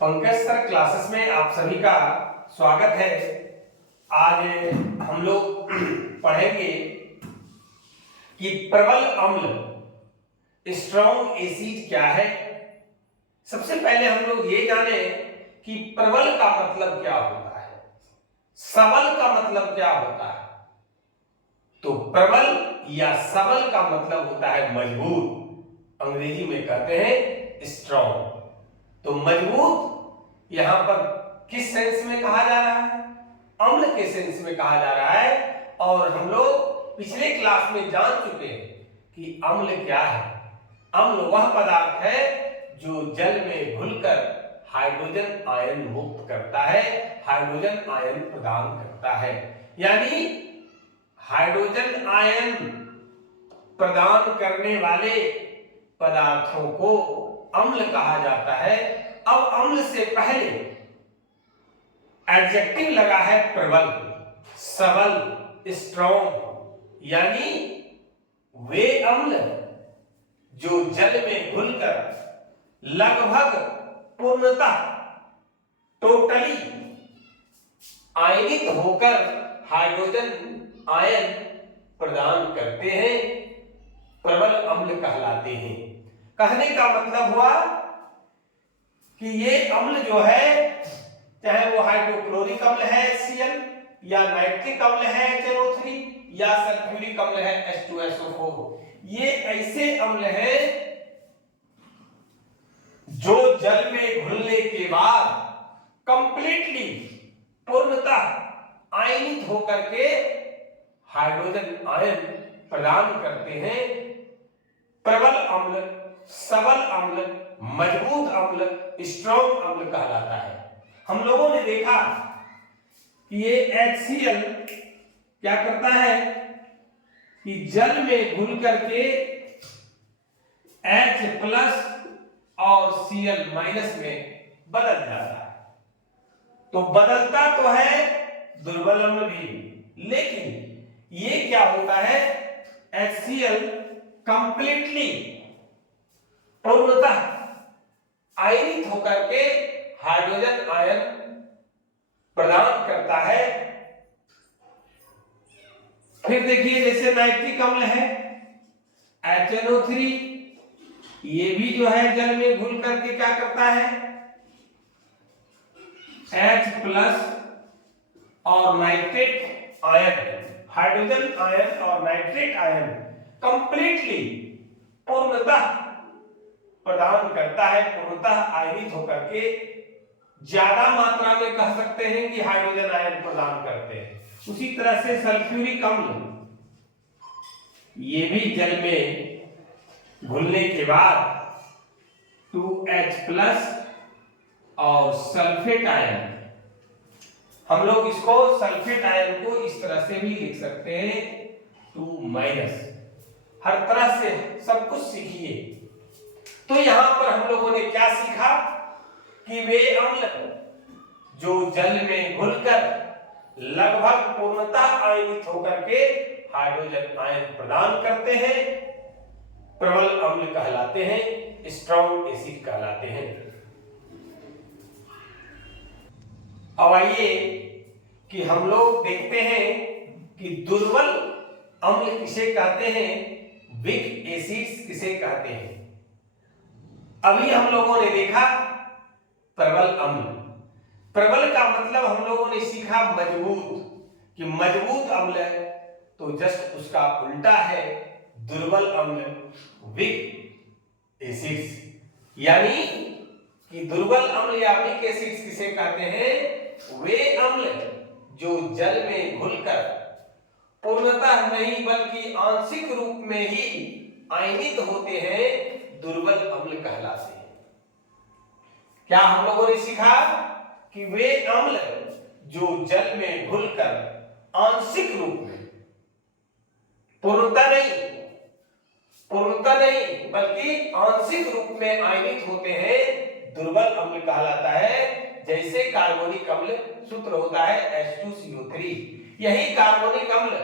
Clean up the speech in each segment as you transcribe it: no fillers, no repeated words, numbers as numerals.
Pankaj sir classes में आप सभी का स्वागत है। आज हम लोग पढ़ेंगे कि प्रबल अम्ल स्ट्रॉन्ग एसिड क्या है। सबसे पहले हम लोग ये जाने कि प्रबल का मतलब क्या होता है, सबल का मतलब क्या होता है। तो प्रबल या सबल का मतलब होता है मजबूत, अंग्रेजी में कहते हैं स्ट्रॉन्ग। तो मजबूत यहां पर किस सेंस में कहा जा रहा है? अम्ल के सेंस में कहा जा रहा है। और हम लोग पिछले क्लास में जान चुके हैं कि अम्ल क्या है। अम्ल वह पदार्थ है जो जल में घुलकर हाइड्रोजन आयन मुक्त करता है, हाइड्रोजन आयन प्रदान करता है। यानी हाइड्रोजन आयन प्रदान करने वाले पदार्थों को अम्ल कहा जाता है। अब अम्ल से पहले एडजेक्टिव लगा है प्रबल, सबल, स्ट्रॉन्ग। यानी वे अम्ल जो जल में घुलकर लगभग पूर्णतः टोटली आयनित होकर हाइड्रोजन आयन प्रदान करते हैं, प्रबल अम्ल कहलाते हैं। कहने का मतलब हुआ कि ये अम्ल जो है, चाहे वो हाइड्रोक्लोरिक अम्ल है HCl, या नाइट्रिक अम्ल है HNO3, या सल्फ्यूरिक अम्ल है H2SO4, ये ऐसे अम्ल हैं जो जल में घुलने के बाद कंप्लीटली पूर्णतः आयनित होकर के हाइड्रोजन आयन प्रदान करते हैं। प्रबल अम्ल, सबल अम्ल, मजबूत अम्ल, स्ट्रॉन्ग अम्ल कहलाता है। हम लोगों ने देखा कि ये HCl क्या करता है कि जल में घुल करके H+ और Cl- में बदल जाता है। तो बदलता तो है दुर्बल अम्ल भी, लेकिन ये क्या होता है, HCl कंप्लीटली पूर्णतः आयनित होकर के हाइड्रोजन आयन प्रदान करता है। फिर देखिए जैसे नाइट्रिक अम्ल है HNO3, ये भी जो है जल में घुल करके क्या करता है, H+ और नाइट्रेट आयन, हाइड्रोजन आयन और नाइट्रेट आयन कंप्लीटली पूर्णतः प्रदान करता है, पूर्णतः आयनित होकर के ज्यादा मात्रा में कह सकते हैं कि हाइड्रोजन आयन प्रदान करते हैं। उसी तरह से सल्फ्यूरिक अम्ल, ये भी जल में घुलने के बाद 2H+ और सल्फेट आयन, हम लोग इसको सल्फेट आयन को इस तरह से भी लिख सकते हैं 2-। हर तरह से सब कुछ सीखिए। तो यहां पर हम लोगों ने क्या सीखा कि वे अम्ल जो जल में घुलकर लगभग पूर्णतः आयनित होकर के हाइड्रोजन आयन प्रदान करते हैं, प्रबल अम्ल कहलाते हैं, स्ट्रॉन्ग एसिड कहलाते हैं। अब आइए कि हम लोग देखते हैं कि दुर्बल अम्ल किसे कहते हैं, वीक एसिड्स किसे कहते हैं। अभी हम लोगों ने देखा प्रबल अम्ल, प्रबल का मतलब हम लोगों ने सीखा मजबूत, कि मजबूत अम्ल है तो जस्ट उसका उल्टा है दुर्बल अम्ल, वीक एसिड्स। यानी कि दुर्बल अम्ल या वीक एसिड्स किसे कहते हैं, वे अम्ल जो जल में घुलकर पूर्णतः नहीं बल्कि आंशिक रूप में ही आयनित होते हैं, दुर्बल अम्ल कहलाते हैं। क्या हम लोगों ने सीखा कि वे अम्ल जो जल में घुलकर आंशिक रूप में, पूर्णतः नहीं बल्कि आंशिक रूप में आयनित होते हैं, दुर्बल अम्ल कहलाता है। जैसे कार्बोनिक अम्ल सूत्र होता है H2CO3, यही कार्बोनिक अम्ल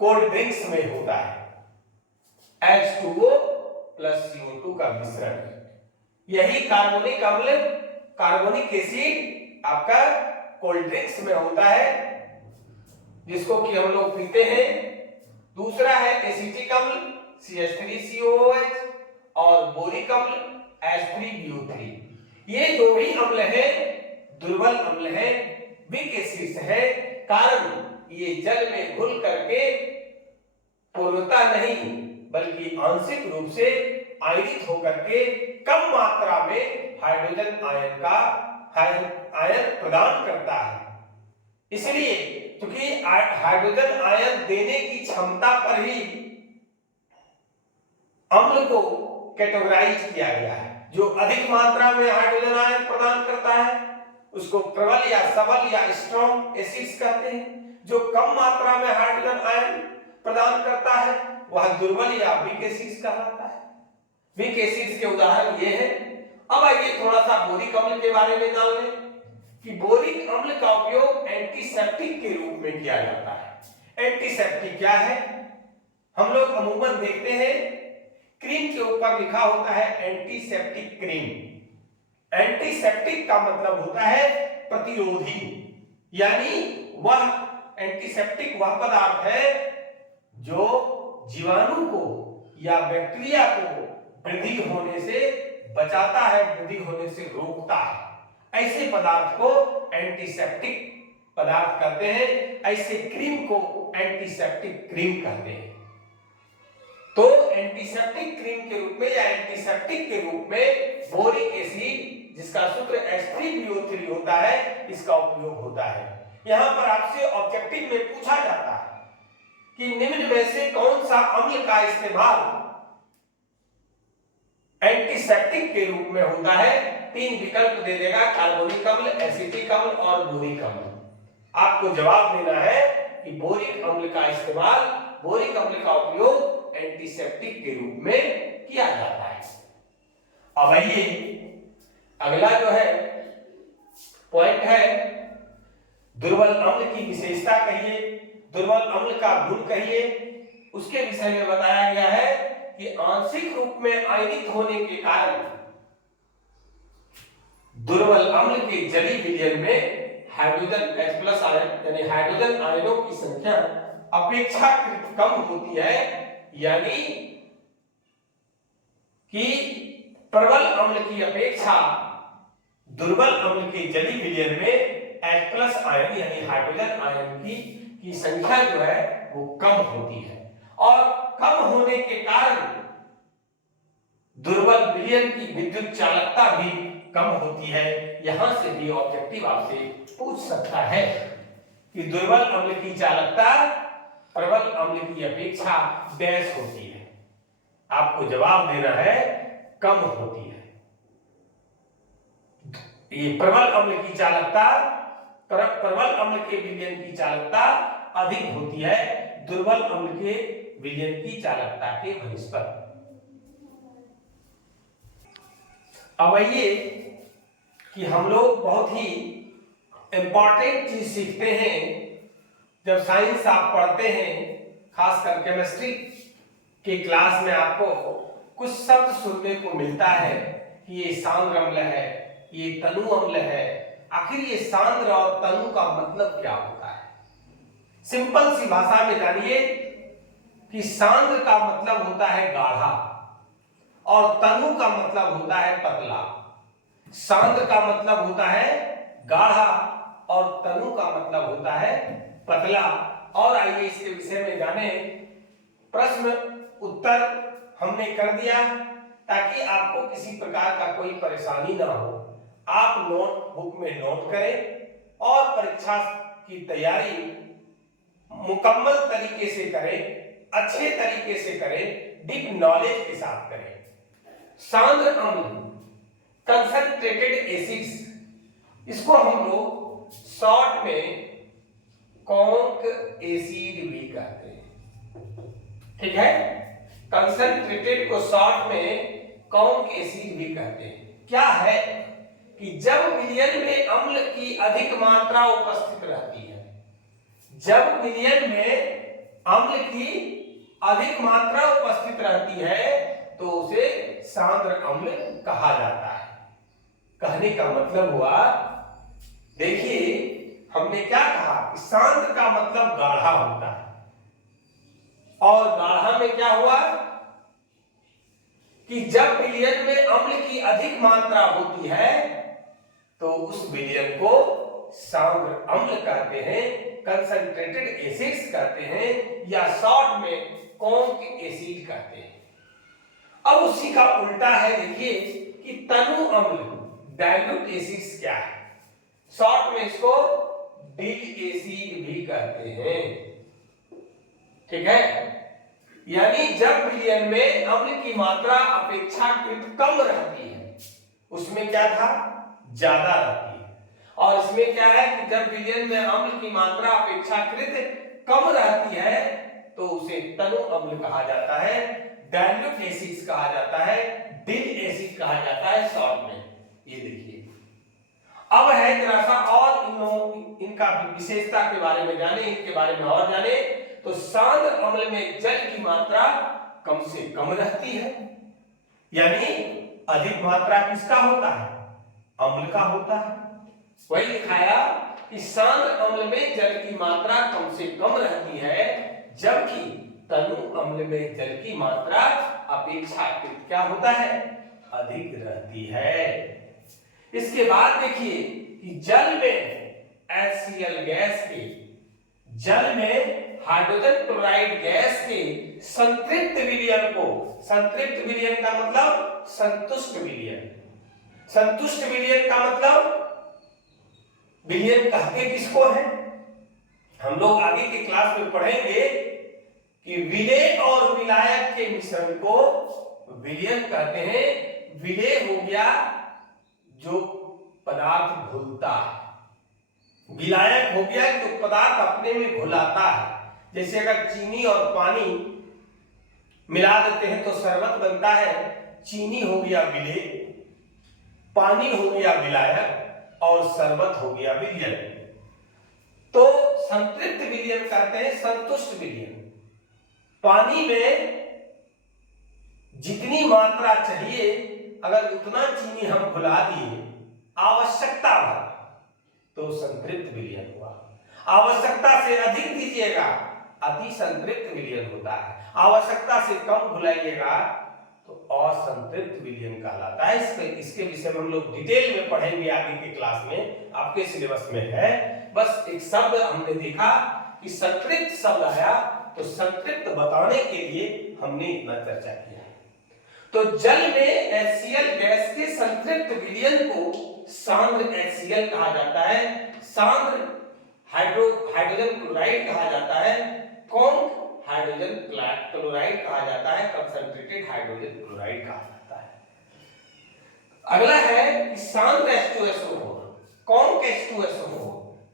कोल्ड ड्रिंक्स में होता है H2O+ CO2 का मिश्रण। यही कार्बोनिक अम्ल, कार्बोनिक एसिड आपका कोल्ड ड्रिंक्स में होता है, जिसको कि हम लोग पीते हैं। दूसरा है एसिटिक अम्ल CH3COOH और बोरिक अम्ल H3BO3। ये जो भी अम्ल है दुर्बल अम्ल है, वीक एसिड्स है, कारण ये जल में घुल करके पूर्णता नहीं बल्कि आंशिक रूप से आयनित होकर के कम मात्रा में हाइड्रोजन आयन प्रदान करता है। इसलिए क्योंकि हाइड्रोजन आयन देने की क्षमता पर ही अम्ल को कैटेगराइज किया गया है। जो अधिक मात्रा में हाइड्रोजन आयन प्रदान करता है उसको प्रबल या सबल या स्ट्रॉन्ग एसिड्स कहते हैं। जो कम मात्रा में हाइड्रोजन आयन प्रदान करता है वह दुर्बल या वीक एसिड्स कहलाता है। वीक एसिड्स के उदाहरण ये हैं। अब आइए थोड़ा सा बोरिक अम्ल के बारे में जान लें कि बोरिक अम्ल का उपयोग एंटीसेप्टिक के रूप में किया जाता है। एंटीसेप्टिक क्या है? हम लोग अमूमन देखते हैं क्रीम के ऊपर लिखा होता है एंटीसेप्टिक क्रीम। एंटीसेप्टिक का मतलब होता है प्रतिरोधी, यानी वह एंटीसेप्टिक वह पदार्थ है जो जीवाणु को या बैक्टीरिया को वृद्धि होने से बचाता है, वृद्धि होने से रोकता है। ऐसे पदार्थ को एंटीसेप्टिक पदार्थ कहते हैं। ऐसे क्रीम को एंटीसेप्टिक क्रीम कहते हैं। तो एंटीसेप्टिक क्रीम के रूप में या एंटीसेप्टिक के रूप में बोरिक एसिड जिसका सूत्र H3BO3 होता है, इसका उपयोग होता है। यहां पर आपसे ऑब्जेक्टिव में पूछा जाता है कि निम्न में से कौन सा अम्ल का इस्तेमाल एंटीसेप्टिक के रूप में होता है? 3 विकल्प दे देगा, कार्बोनिक अम्ल, एसिटिक अम्ल और बोरिक अम्ल। आपको जवाब देना है कि बोरिक अम्ल का इस्तेमाल, बोरिक अम्ल का उपयोग एंटीसेप्टिक के रूप में किया जाता है। अब आइए अगला जो है पॉइंट है दुर्बल अम्ल की विशेषता कहिए, दुर्बल अम्ल का गुण कहिए। उसके विषय में बताया गया है कि आंशिक रूप में आयनित होने के कारण दुर्बल अम्ल के जलीय विलयन में हाइड्रोजन H+ आयन यानी हाइड्रोजन आयनों की संख्या अपेक्षाकृत कम होती है, यानी कि प्रबल अम्ल की अपेक्षा दुर्बल अम्ल के जलीय विलयन में H+ आयन यानी हाइड्रोजन आयन की संख्या जो है वो कम होती है और कम होने के कारण दुर्बल विलयन की विद्युत चालकता भी कम होती है। यहां से भी ऑब्जेक्टिव आपसे पूछ सकता है कि दुर्बल अम्ल की चालकता प्रबल अम्ल की अपेक्षा डैश होती है। आपको जवाब देना है कम होती है। ये प्रबल अम्ल की चालकता, प्रबल अम्ल के विलयन की चालकता अधिक होती है दुर्बल अम्ल के विलयन की चालकता के बनिस्पत। अब आइए कि हम लोग बहुत ही इंपॉर्टेंट चीज सीखते हैं जब साइंस आप पढ़ते हैं, खासकर केमिस्ट्री के क्लास में आपको कुछ शब्द सुनने को मिलता है कि ये सांद्र अम्ल है, ये तनु अम्ल है। आखिर ये सांद्र और तनु का मतलब क्या होता है? सिंपल सी भाषा में जानिए कि सांद्र का मतलब होता है गाढ़ा और तनु का मतलब होता है पतला। सांद्र का मतलब होता है गाढ़ा और तनु का मतलब होता है पतला। और आइए इसके विषय में जाने। प्रश्न उत्तर हमने कर दिया ताकि आपको किसी प्रकार का कोई परेशानी ना हो। आप नोटबुक में नोट करें और परीक्षा की तैयारी मुकम्मल तरीके से करें, अच्छे तरीके से करें, डीप नॉलेज के साथ करें। सांद्र अम्ल, कंसंट्रेटेड एसिड्स, इसको हम लोग शॉर्ट में कॉन्क एसिड भी कहते हैं। ठीक है, कंसंट्रेटेड को शॉर्ट में कॉन्क एसिड भी कहते हैं। क्या है कि जब विलयन में अम्ल की अधिक मात्रा उपस्थित रहती है, जब विलयन में अम्ल की अधिक मात्रा उपस्थित रहती है तो उसे सांद्र अम्ल कहा जाता है। कहने का मतलब हुआ, देखिए हमने क्या कहा कि सांद्र का मतलब गाढ़ा होता है, और गाढ़ा में क्या हुआ कि जब विलयन में अम्ल की अधिक मात्रा होती है तो उस विलयन को सांद्र अम्ल कहते हैं, कंसंट्रेटेड एसिड्स कहते हैं, या शॉर्ट में कॉन्क एसिड कहते हैं। अब उसी का उल्टा है, देखिए कि तनु अम्ल डाइल्यूट एसिड्स क्या है, शॉर्ट में इसको डिल एसिड भी कहते हैं। ठीक है, यानी जब विलयन में अम्ल की मात्रा अपेक्षाकृत कम रहती है, उसमें क्या था, ज्यादा रहती है, और इसमें क्या है कि जब विलयन में अम्ल की मात्रा अपेक्षाकृत कम रहती है तो उसे तनु अम्ल कहा जाता है, डाइल्यूट एसिड्स कहा जाता है, डिल एसिड कहा जाता है शॉर्ट में। ये देखिए, अब है जरा सा और इनका विशेषता के बारे में जाने, इनके बारे में और जाने। तो सांद्र अम्ल में जल की मात्रा कम से कम रहती है, यानी अधिक मात्रा किसका होता है, अम्ल का होता है। वही दिखाया कि सांद्र अम्ल में जल की मात्रा कम से कम रहती है, जबकि तनु अम्ल में जल की मात्रा अपेक्षाकृत क्या होता है, अधिक रहती है। इसके बाद देखिए कि जल में HCl गैस के, जल में हाइड्रोजन क्लोराइड गैस के संतृप्त विलयन को, संतृप्त विलयन का मतलब संतुष्ट विलयन, संतुष्ट विलयन का मतलब विलयन कहते किसको है, हम लोग आगे के क्लास में पढ़ेंगे कि विलेय और विलायक के मिश्रण को विलयन कहते हैं। विलेय हो गया जो पदार्थ घुलता है, विलायक हो गया जो पदार्थ अपने में घुलाता है। जैसे अगर चीनी और पानी मिला देते हैं तो शरबत बनता है, चीनी हो गया विलेय, पानी हो गया विलायक, और शरबत हो गया विलयन। तो संतृप्त विलयन कहते हैं संतुष्ट विलयन। पानी में जितनी मात्रा चाहिए अगर उतना चीनी हम घुला दिए आवश्यकता भर, तो संतृप्त विलयन हुआ। आवश्यकता से अधिक दीजिएगा, अति संतृप्त विलयन होता है। आवश्यकता से कम घुलाइएगा तो असंतृप्त विलयन कहलाता है। इसके विषय में हम लोग डिटेल में पढ़ेंगे आगे के क्लास में, आपके सिलेबस में है। बस एक शब्द हमने देखा कि संतृप्त शब्द आया, तो संतृप्त बताने के लिए हमने इतना चर्चा किया। तो जल में HCl गैस के संतृप्त विलयन को सांद्र HCl कहा जाता है, सांद्र हाइड्रोजन क्लोराइड कहा जाता है, कॉन्क हाइड्रोजन क्लोराइड कहा जाता है, कंसंट्रेटेड हाइड्रोजन क्लोराइड कहा जाता है। अगला है कि सांद्र H2SO हो, कॉन्क H2SO हो,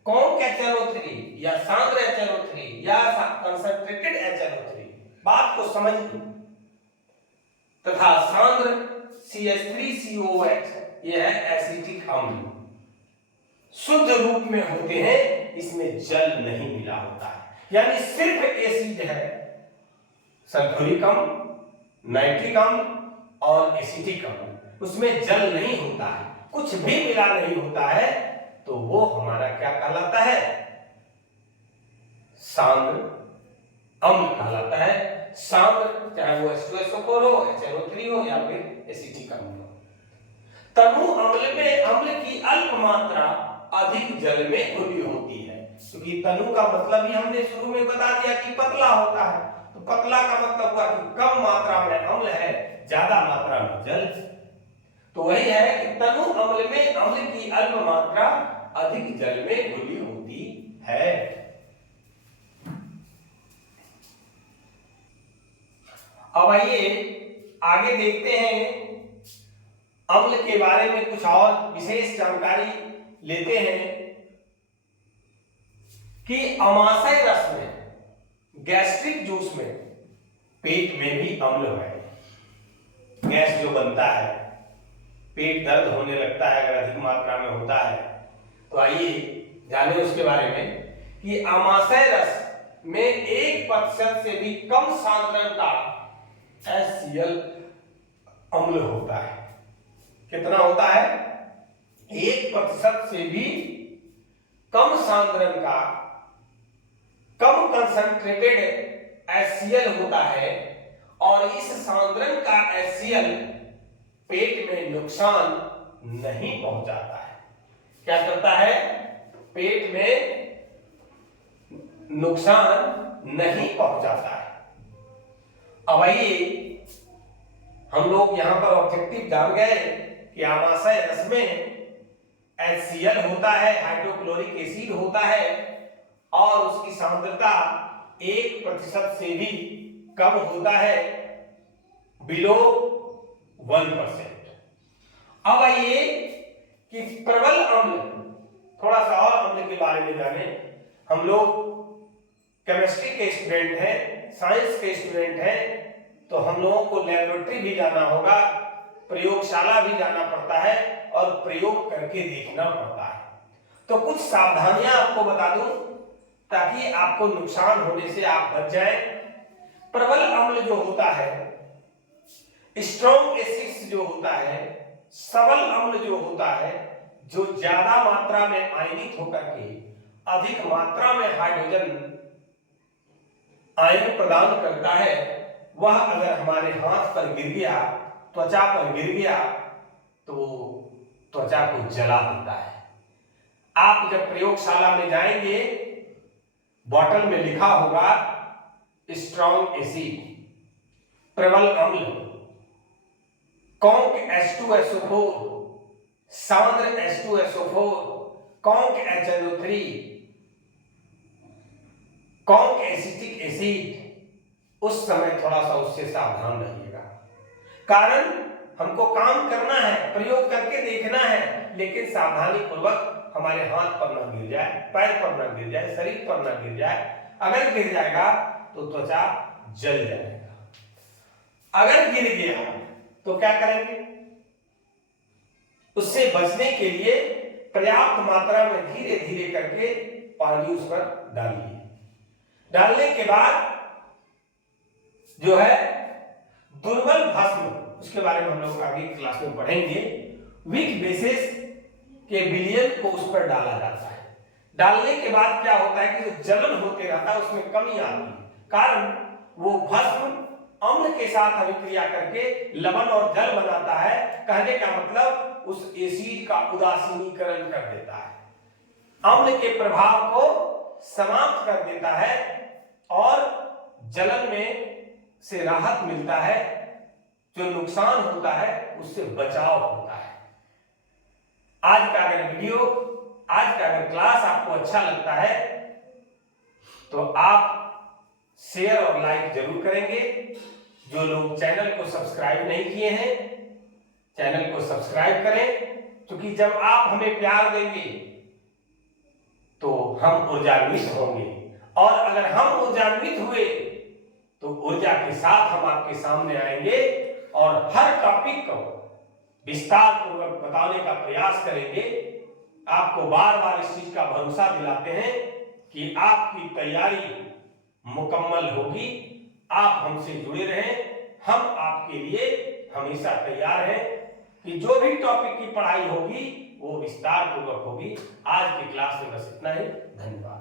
कॉन्क HNO3 या सांद्र HNO3 या कंसंट्रेटेड HNO3, बात को समझिए, तथा सांद्र CH3COOH, यह है एसिटिक अम्ल, शुद्ध रूप में होते हैं, इसमें जल नहीं मिला होता है, यानी सिर्फ एसिड है, सल्फ्यूरिक अम्ल, नाइट्रिक अम्ल और एसिटिक अम्ल, उसमें जल नहीं होता है, कुछ भी मिला नहीं होता है, तो वो हमारा क्या कहलाता है, सांद्र अम्ल कहलाता है। सांद्र चाहे वो H2SO4 हो, HNO3 हो या फिर एसिटिक अम्ल हो। तनु अम्ल में अम्ल की अल्प मात्रा अधिक जल में घुली होती है, क्योंकि तनु का मतलब ही हमने शुरू में बता दिया कि पतला होता है, तो पतला का मतलब हुआ कि कम मात्रा में अम्ल है, ज्यादा मात्रा में जल। तो वही है कि तनु अम्ल में अम्ल की अल्प मात्रा अधिक जल में घुली होती है। अब आइए आगे देखते हैं, अम्ल के बारे में कुछ और विशेष जानकारी लेते हैं कि अमाशय रस में, गैस्ट्रिक जूस में, पेट में भी अम्ल है, गैस जो बनता है, पेट दर्द होने लगता है अगर अधिक मात्रा में होता है। तो आइए जाने उसके बारे में कि अमाशय रस में 1% से भी कम सांद्रण का HCl अम्ल होता है। कितना होता है? 1% से भी कम सांद्रण का, कम कंसंट्रेटेड HCl होता है और इस सांद्रण का HCl पेट में नुकसान नहीं पहुंचाता है। क्या करता है? पेट में नुकसान नहीं पहुंचाता है। अब आइए हम लोग यहां पर ऑब्जेक्टिव जान गए कि आमाशय रस में HCl होता है, हाइड्रोक्लोरिक एसिड होता है और उसकी सांद्रता 1% से भी कम होता है, बिलो 1%। अब आइए कि प्रबल अम्ल, थोड़ा सा और अम्ल के बारे में जाने। हम लोग केमिस्ट्री के स्टूडेंट हैं, साइंस के स्टूडेंट हैं, तो हम लोगों को लेबोरेटरी भी जाना होगा, प्रयोगशाला भी जाना पड़ता है और प्रयोग करके देखना पड़ता है। तो कुछ सावधानियां आपको बता दूं ताकि आपको नुकसान होने से आप बच जाएं। प्रबल अम्ल जो होता है, स्ट्रॉन्ग एसिड्स जो होता है, सबल अम्ल जो होता है, जो ज्यादा मात्रा में आयनित होकर के अधिक मात्रा में हाइड्रोजन आयन प्रदान करता है, वह अगर हमारे हाथ पर गिर गया, त्वचा पर गिर गया, तो त्वचा को जला देता है। आप जब प्रयोगशाला में जाएंगे, बॉटल में लिखा होगा स्ट्रॉन्ग एसिड, प्रबल अम्ल, conc H2SO4, सांद्र H2SO4, conc HNO3, conc acetic acid. उस समय थोड़ा सा उससे सावधान रहिएगा, कारण हमको काम करना है, प्रयोग करके देखना है, लेकिन सावधानी पूर्वक हमारे हाथ पर ना गिर जाए, पैर पर ना गिर जाए, शरीर पर ना गिर जाए। अगर गिर जाएगा तो त्वचा जल जाएगा। अगर गिर गया तो क्या करेंगे? उससे बचने के लिए पर्याप्त मात्रा में धीरे धीरे करके पानी उस पर डालिए। डालने के बाद जो है दुर्बल भस्म, उसके बारे में हम लोग आगे क्लास में पढ़ेंगे। वीक बेसिस के विलयन को उस पर डाला जाता है। डालने के बाद क्या होता है कि जो जलन होते रहता है उसमें कमी आती है, कारण वो भस्म अम्ल के साथ अभिक्रिया करके लवण और जल बनाता है। कहने का मतलब उस एसिड का उदासीनीकरण कर देता है, अम्ल के प्रभाव को समाप्त कर देता है और जलन में से राहत मिलता है, जो नुकसान होता है उससे बचाव होता है। आज का अगर वीडियो, आज का अगर क्लास आपको अच्छा लगता है तो आप शेयर और लाइक जरूर करेंगे। जो लोग चैनल को सब्सक्राइब नहीं किए हैं, चैनल को सब्सक्राइब करें, क्योंकि जब आप हमें प्यार देंगे तो हम ऊर्जान्वित होंगे, और अगर हम ऊर्जान्वित हुए तो ऊर्जा के साथ हम आपके सामने आएंगे और हर टॉपिक को विस्तार पूर्वक बताने का प्रयास करेंगे। आपको बार बार इस चीज का भरोसा दिलाते हैं कि आपकी तैयारी मुकम्मल होगी। आप हमसे जुड़े रहें, हम आपके लिए हमेशा तैयार हैं कि जो भी टॉपिक की पढ़ाई होगी वो विस्तार पूर्वक होगी। आज की क्लास में बस इतना ही। धन्यवाद।